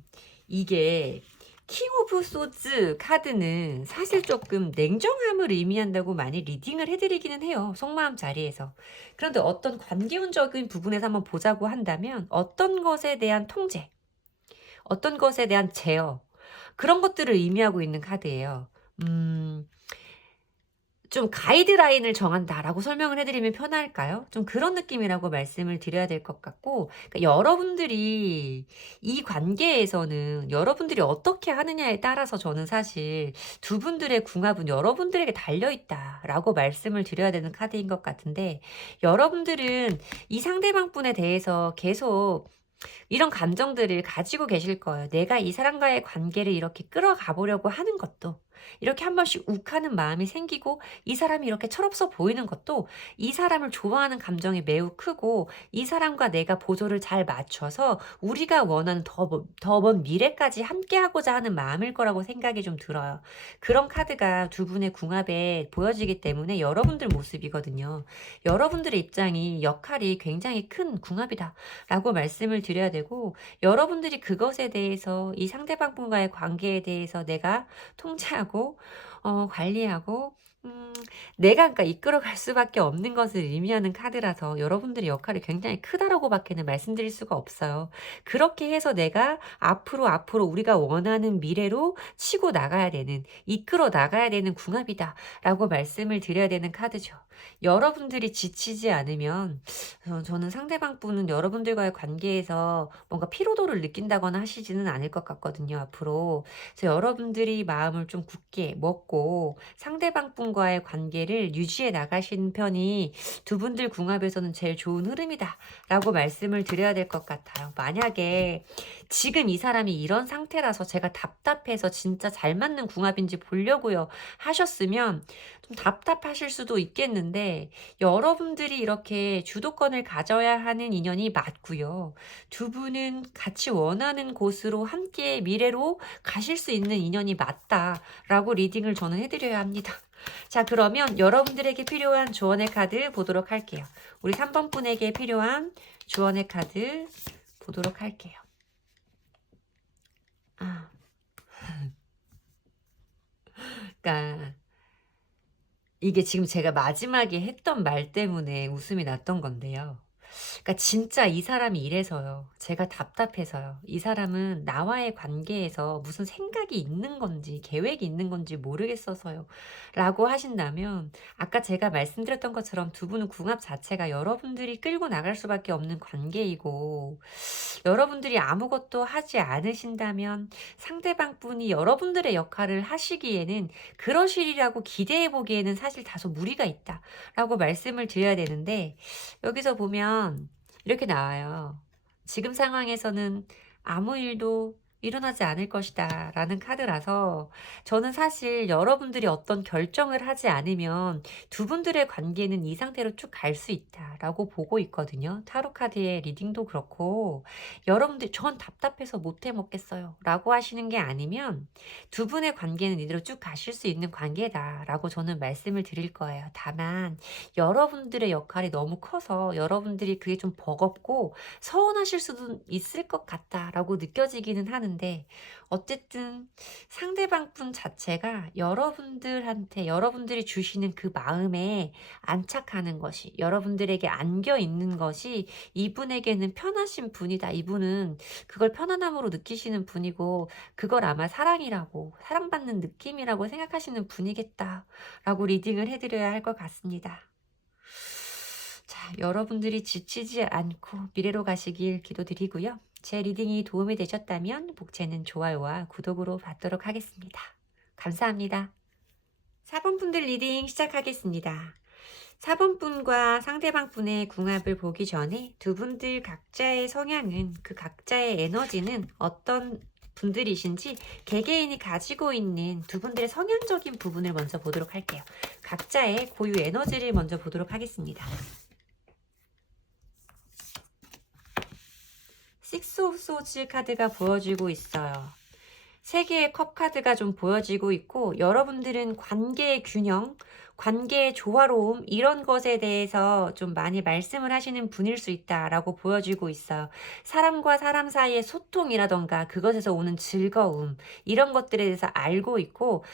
이게 킹 오브 소즈 카드는 사실 조금 냉정함을 의미한다고 많이 리딩을 해드리기는 해요. 속마음 자리에서. 그런데 어떤 관계운적인 부분에서 한번 보자고 한다면 어떤 것에 대한 통제, 어떤 것에 대한 제어 그런 것들을 의미하고 있는 카드예요. 좀 가이드라인을 정한다라고 설명을 해드리면 편할까요? 좀 그런 느낌이라고 말씀을 드려야 될 것 같고 그러니까 여러분들이 이 관계에서는 여러분들이 어떻게 하느냐에 따라서 저는 사실 두 분들의 궁합은 여러분들에게 달려있다라고 말씀을 드려야 되는 카드인 것 같은데 여러분들은 이 상대방 분에 대해서 계속 이런 감정들을 가지고 계실 거예요. 내가 이 사람과의 관계를 이렇게 끌어가 보려고 하는 것도 이렇게 한 번씩 욱하는 마음이 생기고 이 사람이 이렇게 철없어 보이는 것도 이 사람을 좋아하는 감정이 매우 크고 이 사람과 내가 보조를 잘 맞춰서 우리가 원하는 더 먼 미래까지 함께하고자 하는 마음일 거라고 생각이 좀 들어요. 그런 카드가 두 분의 궁합에 보여지기 때문에 여러분들 모습이거든요. 여러분들의 입장이 역할이 굉장히 큰 궁합이다 라고 말씀을 드려야 되고 여러분들이 그것에 대해서 이 상대방 분과의 관계에 대해서 내가 통제하고 관리하고 내가 그러니까 이끌어갈 수밖에 없는 것을 의미하는 카드라서 여러분들의 역할이 굉장히 크다라고밖에는 말씀드릴 수가 없어요. 그렇게 해서 내가 앞으로 우리가 원하는 미래로 치고 나가야 되는 이끌어 나가야 되는 궁합이다라고 말씀을 드려야 되는 카드죠. 여러분들이 지치지 않으면 저는 상대방 분은 여러분들과의 관계에서 뭔가 피로도를 느낀다거나 하시지는 않을 것 같거든요. 앞으로. 그래서 여러분들이 마음을 좀 굳게 먹고 상대방 분 상대방과의 관계를 유지해 나가시는 편이 두 분들 궁합에서는 제일 좋은 흐름이다라고 말씀을 드려야 될 것 같아요. 만약에 지금 이 사람이 이런 상태라서 제가 답답해서 진짜 잘 맞는 궁합인지 보려고요 하셨으면 좀 답답하실 수도 있겠는데, 여러분들이 이렇게 주도권을 가져야 하는 인연이 맞고요. 두 분은 같이 원하는 곳으로 함께 미래로 가실 수 있는 인연이 맞다라고 리딩을 저는 해드려야 합니다. 자, 그러면 여러분들에게 필요한 조언의 카드 보도록 할게요. 우리 3번 분에게 필요한 조언의 카드 보도록 할게요. 그러니까 이게 지금 제가 마지막에 했던 말 때문에 웃음이 났던 건데요. 그러니까 진짜 이 사람이 이래서요. 제가 답답해서요. 이 사람은 나와의 관계에서 무슨 생각이 있는 건지 계획이 있는 건지 모르겠어서요. 라고 하신다면, 아까 제가 말씀드렸던 것처럼 두 분은 궁합 자체가 여러분들이 끌고 나갈 수밖에 없는 관계이고, 여러분들이 아무것도 하지 않으신다면 상대방 분이 여러분들의 역할을 하시기에는, 그러시리라고 기대해 보기에는 사실 다소 무리가 있다라고 말씀을 드려야 되는데, 여기서 보면 이렇게 나와요. 지금 상황에서는 아무 일도 일어나지 않을 것이다 라는 카드라서, 저는 사실 여러분들이 어떤 결정을 하지 않으면 두 분들의 관계는 이 상태로 쭉 갈 수 있다라고 보고 있거든요. 타로 카드의 리딩도 그렇고, 여러분들 전 답답해서 못 해먹겠어요 라고 하시는 게 아니면 두 분의 관계는 이대로 쭉 가실 수 있는 관계다라고 저는 말씀을 드릴 거예요. 다만 여러분들의 역할이 너무 커서 여러분들이 그게 좀 버겁고 서운하실 수도 있을 것 같다라고 느껴지기는 하는데, 어쨌든 상대방 분 자체가 여러분들한테, 여러분들이 주시는 그 마음에 안착하는 것이, 여러분들에게 안겨 있는 것이 이분에게는 편하신 분이다. 이분은 그걸 편안함으로 느끼시는 분이고, 그걸 아마 사랑이라고, 사랑받는 느낌이라고 생각하시는 분이겠다라고 리딩을 해드려야 할 것 같습니다. 자, 여러분들이 지치지 않고 미래로 가시길 기도드리고요. 제 리딩이 도움이 되셨다면 복채는 좋아요와 구독으로 받도록 하겠습니다. 감사합니다. 4번 분들 리딩 시작하겠습니다. 4번 분과 상대방 분의 궁합을 보기 전에 두 분들 각자의 성향은, 그 각자의 에너지는 어떤 분들이신지, 개개인이 가지고 있는 두 분들의 성향적인 부분을 먼저 보도록 할게요. 각자의 고유 에너지를 먼저 보도록 하겠습니다. 식스 오브 소즈 카드가 보여지고 있어요. 3개의 컵 카드가 좀 보여지고 있고, 여러분들은 관계의 균형, 관계의 조화로움, 이런 것에 대해서 좀 많이 말씀을 하시는 분일 수 있다라고 보여지고 있어요. 사람과 사람 사이의 소통이라던가 그것에서 오는 즐거움, 이런 것들에 대해서 알고 있고,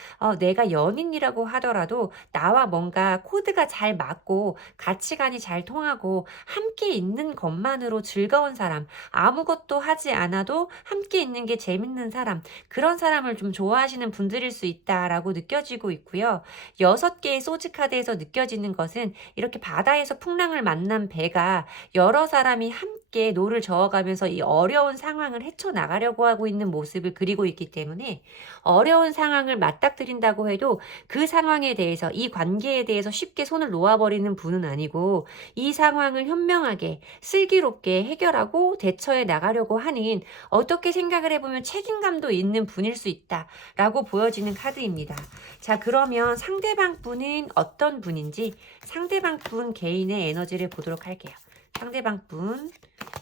내가 연인이라고 하더라도 나와 뭔가 코드가 잘 맞고 가치관이 잘 통하고 함께 있는 것만으로 즐거운 사람, 아무것도 하지 않아도 함께 있는 게 재밌는 사람, 그런 사람을 좀 좋아하시는 분들일 수 있다라고 느껴지고 있고요. 6개의 소즈 카드에서 느껴지는 것은, 이렇게 바다에서 풍랑을 만난 배가 여러 사람이 함께 노를 저어가면서 이 어려운 상황을 헤쳐나가려고 하고 있는 모습을 그리고 있기 때문에, 어려운 상황을 맞닥뜨린다고 해도 그 상황에 대해서, 이 관계에 대해서 쉽게 손을 놓아버리는 분은 아니고, 이 상황을 현명하게 슬기롭게 해결하고 대처해 나가려고 하는, 어떻게 생각을 해보면 책임감도 있는 분일 수 있다라고 보여지는 카드입니다. 자, 그러면 상대방 분은 어떤 분인지 상대방 분 개인의 에너지를 보도록 할게요. 상대방 분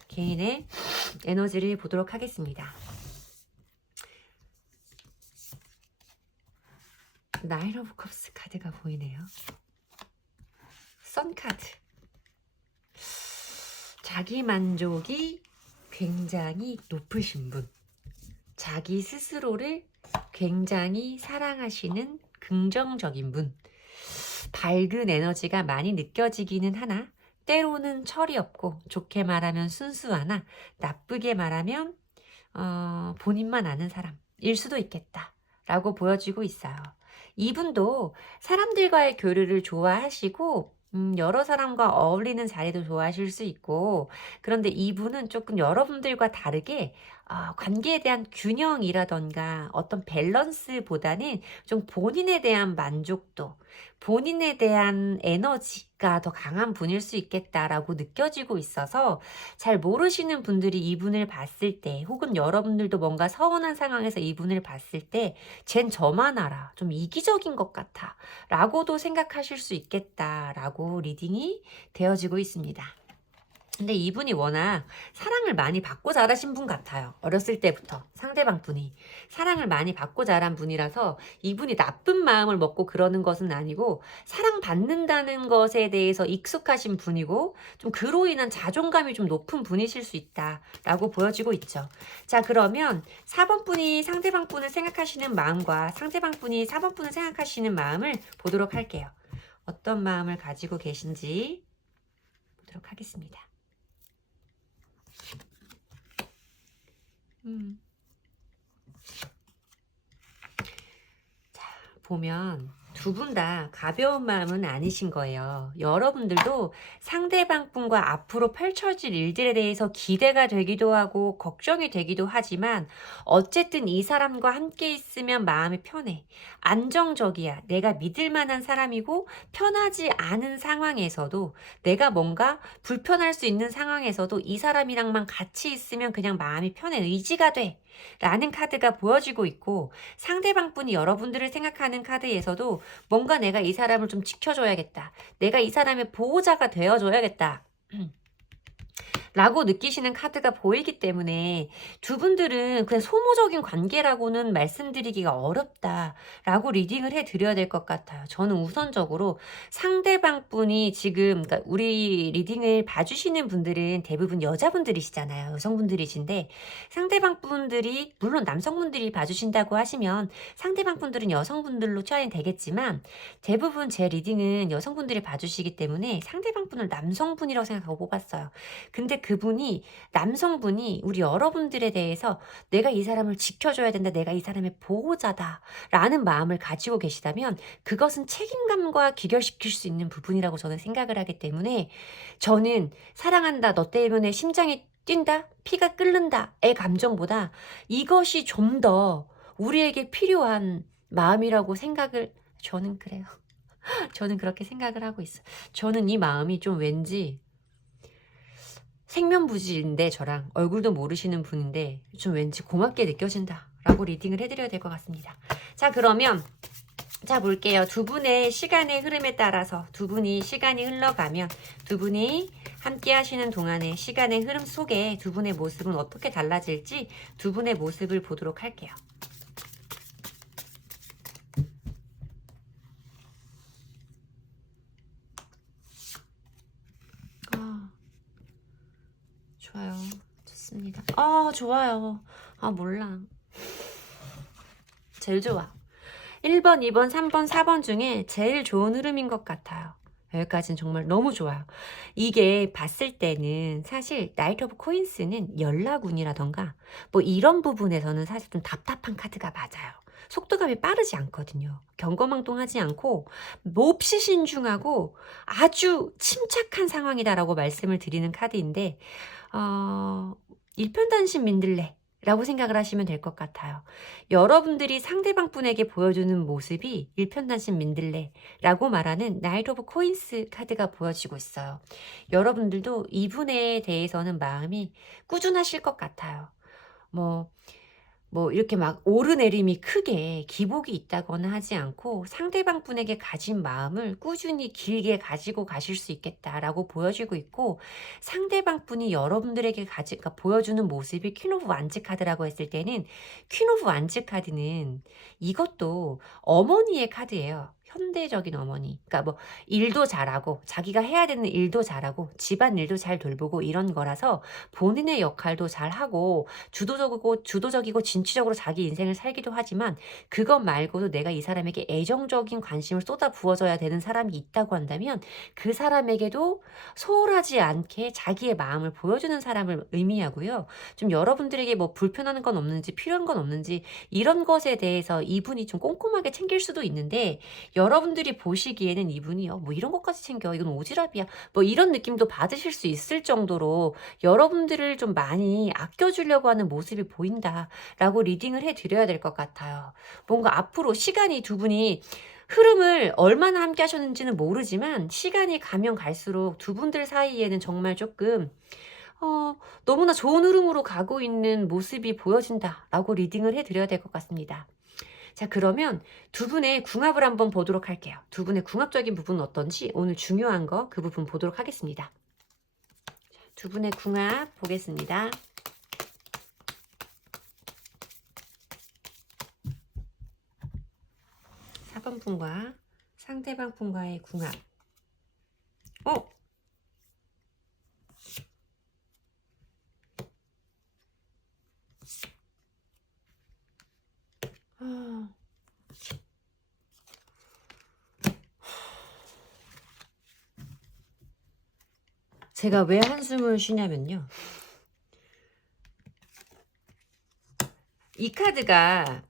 개인의 에너지를 보도록 하겠습니다. 나인 오브 컵스 카드가 보이네요. 선 카드. 자기 만족이 굉장히 높으신 분, 자기 스스로를 굉장히 사랑하시는 긍정적인 분, 밝은 에너지가 많이 느껴지기는 하나, 때로는 철이 없고, 좋게 말하면 순수하나 나쁘게 말하면 본인만 아는 사람일 수도 있겠다라고 보여지고 있어요. 이분도 사람들과의 교류를 좋아하시고, 여러 사람과 어울리는 자리도 좋아하실 수 있고, 그런데 이분은 조금 여러분들과 다르게 관계에 대한 균형이라던가 어떤 밸런스보다는 좀 본인에 대한 만족도, 본인에 대한 에너지가 더 강한 분일 수 있겠다라고 느껴지고 있어서 잘 모르시는 분들이 이분을 봤을 때 혹은 여러분들도 뭔가 서운한 상황에서 이분을 봤을 때 쟨 저만 알아. 좀 이기적인 것 같아. 라고도 생각하실 수 있겠다라고 리딩이 되어지고 있습니다. 근데 이분이 워낙 사랑을 많이 받고 자라신 분 같아요. 어렸을 때부터 상대방 분이 사랑을 많이 받고 자란 분이라서 이분이 나쁜 마음을 먹고 그러는 것은 아니고 사랑받는다는 것에 대해서 익숙하신 분이고 좀 그로 인한 자존감이 좀 높은 분이실 수 있다라고 보여지고 있죠. 자, 그러면 4번 분이 상대방 분을 생각하시는 마음과 상대방 분이 4번 분을 생각하시는 마음을 보도록 할게요. 어떤 마음을 가지고 계신지 보도록 하겠습니다. 자, 보면 두 분 다 가벼운 마음은 아니신 거예요. 여러분들도 상대방 분과 앞으로 펼쳐질 일들에 대해서 기대가 되기도 하고 걱정이 되기도 하지만 어쨌든 이 사람과 함께 있으면 마음이 편해. 안정적이야. 내가 믿을 만한 사람이고 편하지 않은 상황에서도 내가 뭔가 불편할 수 있는 상황에서도 이 사람이랑만 같이 있으면 그냥 마음이 편해. 의지가 돼. 라는 카드가 보여지고 있고 상대방 분이 여러분들을 생각하는 카드에서도 뭔가 내가 이 사람을 좀 지켜줘야겠다. 내가 이 사람의 보호자가 되어줘야겠다. 라고 느끼시는 카드가 보이기 때문에 두 분들은 그냥 소모적인 관계라고는 말씀드리기가 어렵다라고 리딩을 해드려야 될 것 같아요. 저는 우선적으로 상대방 분이 지금 그러니까 우리 리딩을 봐주시는 분들은 대부분 여자분들이시잖아요. 여성분들이신데 상대방 분들이 물론 남성분들이 봐주신다고 하시면 상대방 분들은 여성분들로 처연이 되겠지만 대부분 제 리딩은 여성분들이 봐주시기 때문에 상대방 분을 남성분이라고 생각하고 뽑았어요. 근데 그분이 남성분이 우리 여러분들에 대해서 내가 이 사람을 지켜줘야 된다. 내가 이 사람의 보호자다. 라는 마음을 가지고 계시다면 그것은 책임감과 귀결시킬 수 있는 부분이라고 저는 생각을 하기 때문에 저는 사랑한다. 너 때문에 심장이 뛴다. 피가 끓는다의 감정보다 이것이 좀 더 우리에게 필요한 마음이라고 생각을 저는 그래요. 저는 그렇게 생각을 하고 있어요. 저는 이 마음이 좀 왠지 생면부지인데 저랑 얼굴도 모르시는 분인데 좀 왠지 고맙게 느껴진다 라고 리딩을 해드려야 될 것 같습니다. 자, 그러면 자 볼게요. 두 분의 시간의 흐름에 따라서 두 분이 시간이 흘러가면 두 분이 함께 하시는 동안의 시간의 흐름 속에 두 분의 모습은 어떻게 달라질지 두 분의 모습을 보도록 할게요. 좋아요. 좋습니다. 좋아요. 몰라. 제일 좋아. 1번, 2번, 3번, 4번 중에 제일 좋은 흐름인 것 같아요. 여기까지는 정말 너무 좋아요. 이게 봤을 때는 사실 나이트 오브 코인스는 연락운이라던가 뭐 이런 부분에서는 사실 좀 답답한 카드가 맞아요. 속도감이 빠르지 않거든요. 경거망동하지 않고 몹시 신중하고 아주 침착한 상황이다라고 말씀을 드리는 카드인데 일편단심 민들레 라고 생각을 하시면 될 것 같아요. 여러분들이 상대방 분에게 보여주는 모습이 일편단심 민들레라고 말하는 나이트 오브 코인스 카드가 보여지고 있어요. 여러분들도 이분에 대해서는 마음이 꾸준하실 것 같아요. 뭐 이렇게 막 오르내림이 크게 기복이 있다거나 하지 않고 상대방 분에게 가진 마음을 꾸준히 길게 가지고 가실 수 있겠다라고 보여지고 있고 상대방 분이 여러분들에게 그러니까 보여주는 모습이 퀸 오브 완즈 카드라고 했을 때는 퀸 오브 완즈 카드는 이것도 어머니의 카드예요. 현대적인 어머니. 그러니까 뭐 일도 잘하고 자기가 해야 되는 일도 잘하고 집안일도 잘 돌보고 이런 거라서 본인의 역할도 잘하고 주도적이고 진취적으로 자기 인생을 살기도 하지만 그것 말고도 내가 이 사람에게 애정적인 관심을 쏟아 부어줘야 되는 사람이 있다고 한다면 그 사람에게도 소홀하지 않게 자기의 마음을 보여주는 사람을 의미하고요. 좀 여러분들에게 뭐 불편한 건 없는지 필요한 건 없는지 이런 것에 대해서 이분이 좀 꼼꼼하게 챙길 수도 있는데 여러분들이 보시기에는 이분이 뭐 이런 것까지 챙겨. 이건 오지랖이야. 뭐 이런 느낌도 받으실 수 있을 정도로 여러분들을 좀 많이 아껴주려고 하는 모습이 보인다라고 리딩을 해드려야 될 것 같아요. 뭔가 앞으로 시간이 두 분이 흐름을 얼마나 함께 하셨는지는 모르지만 시간이 가면 갈수록 두 분들 사이에는 정말 조금 너무나 좋은 흐름으로 가고 있는 모습이 보여진다라고 리딩을 해드려야 될 것 같습니다. 자, 그러면 두 분의 궁합을 한번 보도록 할게요. 두 분의 궁합적인 부분은 어떤지 오늘 중요한 거 그 부분 보도록 하겠습니다. 두 분의 궁합 보겠습니다. 번 분과 상대방 분과의 궁합. 제가 왜 한숨을 쉬냐면요. 이 카드가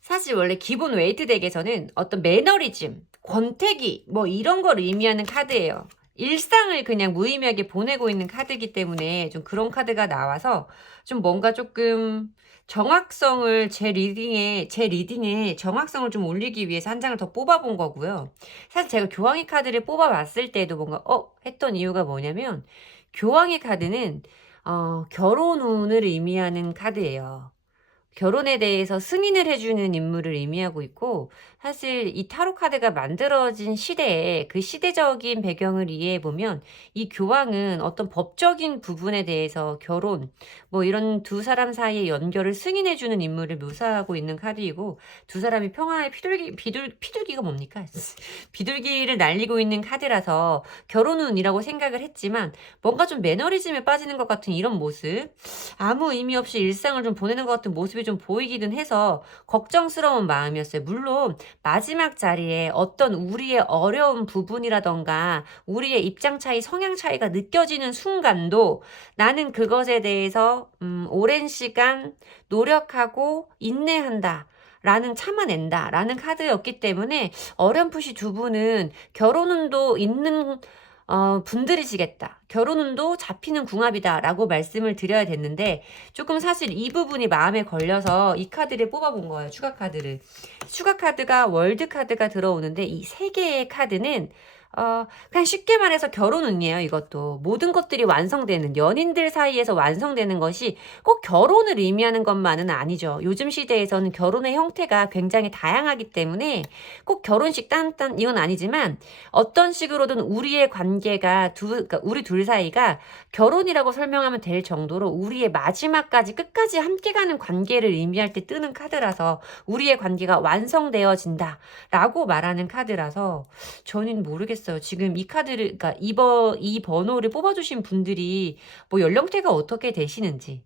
사실 원래 기본 웨이트 덱에서는 어떤 매너리즘, 권태기 뭐 이런 걸 의미하는 카드예요. 일상을 그냥 무의미하게 보내고 있는 카드이기 때문에 좀 그런 카드가 나와서 좀 뭔가 조금 정확성을 제 리딩에 정확성을 좀 올리기 위해서 한 장을 더 뽑아본 거고요. 사실 제가 교황의 카드를 뽑아봤을 때도 뭔가 했던 이유가 뭐냐면 교황의 카드는 결혼 운을 의미하는 카드예요. 결혼에 대해서 승인을 해주는 인물을 의미하고 있고 사실 이 타로 카드가 만들어진 시대에 그 시대적인 배경을 이해해보면 이 교황은 어떤 법적인 부분에 대해서 결혼 뭐 이런 두 사람 사이의 연결을 승인해주는 인물을 묘사하고 있는 카드이고 두 사람이 평화의 피둘기가 뭡니까? 비둘기를 날리고 있는 카드라서 결혼운이라고 생각을 했지만 뭔가 좀 매너리즘에 빠지는 것 같은 이런 모습 아무 의미 없이 일상을 좀 보내는 것 같은 모습이 좀 보이기는 해서 걱정스러운 마음이었어요. 물론 마지막 자리에 어떤 우리의 어려운 부분이라던가 우리의 입장 차이, 성향 차이가 느껴지는 순간도 나는 그것에 대해서 오랜 시간 노력하고 인내한다. 라는 참아낸다 라는 카드였기 때문에 어렴풋이 두 분은 결혼운도 있는 분들이시겠다. 결혼운도 잡히는 궁합이다 라고 말씀을 드려야 됐는데 조금 사실 이 부분이 마음에 걸려서 이 카드를 뽑아본 거예요. 추가 카드를. 추가 카드가 월드 카드가 들어오는데 이 세 개의 카드는 그냥 쉽게 말해서 결혼운이에요. 이것도 모든 것들이 완성되는 연인들 사이에서 완성되는 것이 꼭 결혼을 의미하는 것만은 아니죠. 요즘 시대에서는 결혼의 형태가 굉장히 다양하기 때문에 꼭 결혼식 딴 이건 아니지만 어떤 식으로든 우리의 관계가 그러니까 우리 둘 사이가 결혼이라고 설명하면 될 정도로 우리의 마지막까지 끝까지 함께 가는 관계를 의미할 때 뜨는 카드라서 우리의 관계가 완성되어진다 라고 말하는 카드라서 저는 모르겠어요. 지금 이 카드를, 그러니까 이 번호를 뽑아주신 분들이 뭐 연령대가 어떻게 되시는지,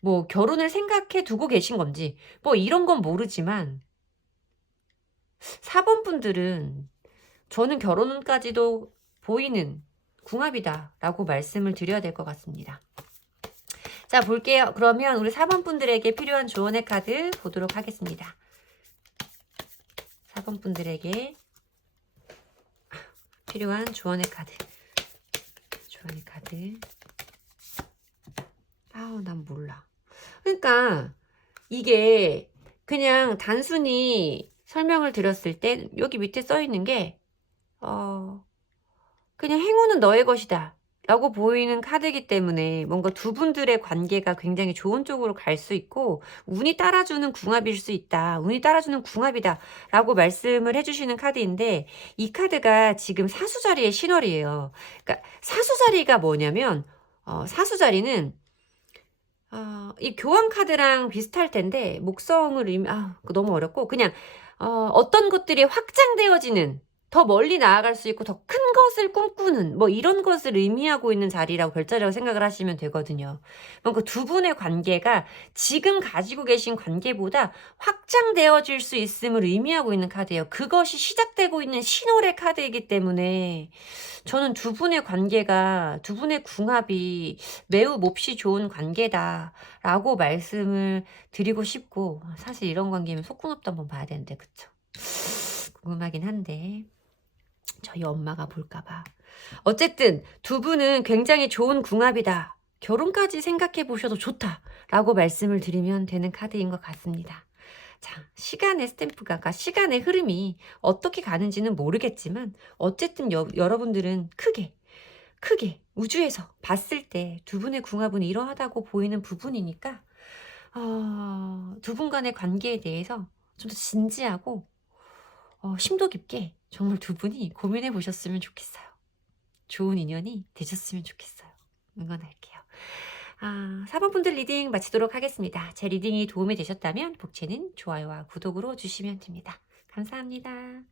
뭐 결혼을 생각해 두고 계신 건지, 뭐 이런 건 모르지만, 4번 분들은 저는 결혼까지도 보이는 궁합이다 라고 말씀을 드려야 될 것 같습니다. 자, 볼게요. 그러면 우리 4번 분들에게 필요한 조언의 카드 보도록 하겠습니다. 4번 분들에게 필요한 조언의 카드. 조언의 카드. 난 몰라. 그러니까 이게 그냥 단순히 설명을 드렸을 때 여기 밑에 써 있는 게 그냥 행운은 너의 것이다 라고 보이는 카드이기 때문에 뭔가 두 분들의 관계가 굉장히 좋은 쪽으로 갈 수 있고 운이 따라주는 궁합일 수 있다. 운이 따라주는 궁합이다 라고 말씀을 해주시는 카드인데 이 카드가 지금 사수자리의 신월이에요. 그러니까 사수자리가 뭐냐면 사수자리는 이 교환 카드랑 비슷할 텐데 목성을 너무 어렵고 그냥 어떤 것들이 확장되어지는 더 멀리 나아갈 수 있고 더 큰 것을 꿈꾸는 뭐 이런 것을 의미하고 있는 자리라고 별자리라고 생각을 하시면 되거든요. 뭔가 두 분의 관계가 지금 가지고 계신 관계보다 확장되어질 수 있음을 의미하고 있는 카드예요. 그것이 시작되고 있는 신호의 카드이기 때문에 저는 두 분의 관계가 두 분의 궁합이 매우 몹시 좋은 관계다라고 말씀을 드리고 싶고 사실 이런 관계면 속궁합도 한번 봐야 되는데 그쵸? 궁금하긴 한데 저희 엄마가 볼까봐. 어쨌든 두 분은 굉장히 좋은 궁합이다. 결혼까지 생각해 보셔도 좋다. 라고 말씀을 드리면 되는 카드인 것 같습니다. 자, 시간의 스탬프가, 그러니까 시간의 흐름이 어떻게 가는지는 모르겠지만 어쨌든 여러분들은 크게 우주에서 봤을 때 두 분의 궁합은 이러하다고 보이는 부분이니까 두 분 간의 관계에 대해서 좀 더 진지하고 심도 깊게 정말 두 분이 고민해 보셨으면 좋겠어요. 좋은 인연이 되셨으면 좋겠어요. 응원할게요. 4번 분들 리딩 마치도록 하겠습니다. 제 리딩이 도움이 되셨다면 복채는 좋아요와 구독으로 주시면 됩니다. 감사합니다.